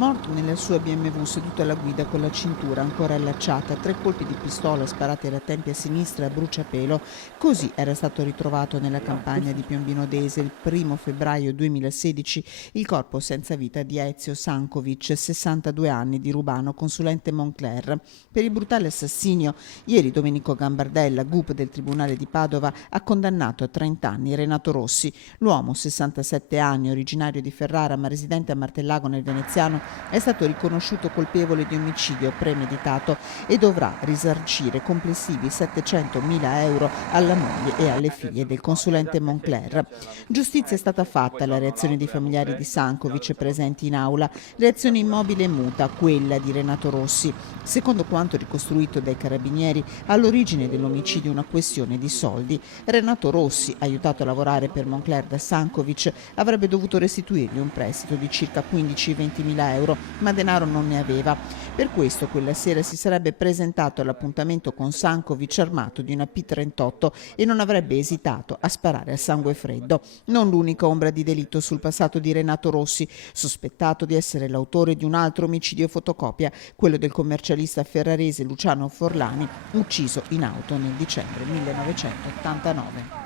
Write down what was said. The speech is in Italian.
Morto nella sua BMW seduto alla guida con la cintura ancora allacciata, 3 colpi di pistola sparati alla tempia sinistra a bruciapelo. Così era stato ritrovato nella campagna di Piombino Dese il 1° febbraio 2016 il corpo senza vita di Ezio Sankovic, 62 anni, di Rubano, consulente Moncler. Per il brutale assassinio, ieri Domenico Gambardella, GUP del Tribunale di Padova, ha condannato a 30 anni Renato Rossi. L'uomo, 67 anni, originario di Ferrara ma residente a Martellago nel Veneziano, è stato riconosciuto colpevole di omicidio premeditato e dovrà risarcire complessivi 700.000 euro alla moglie e alle figlie del consulente Moncler. Giustizia è stata fatta alla reazione dei familiari di Sankovic presenti in aula, reazione immobile e muta, quella di Renato Rossi. Secondo quanto ricostruito dai carabinieri, all'origine dell'omicidio una questione di soldi. Renato Rossi, aiutato a lavorare per Moncler da Sankovic, avrebbe dovuto restituirgli un prestito di circa 15-20 mila euro, ma denaro non ne aveva. Per questo quella sera si sarebbe presentato all'appuntamento con Sankovic armato di una P38 e non avrebbe esitato a sparare a sangue freddo. Non l'unica ombra di delitto sul passato di Renato Rossi, sospettato di essere l'autore di un altro omicidio fotocopia, quello del commercialista ferrarese Luciano Forlani, ucciso in auto nel dicembre 1989.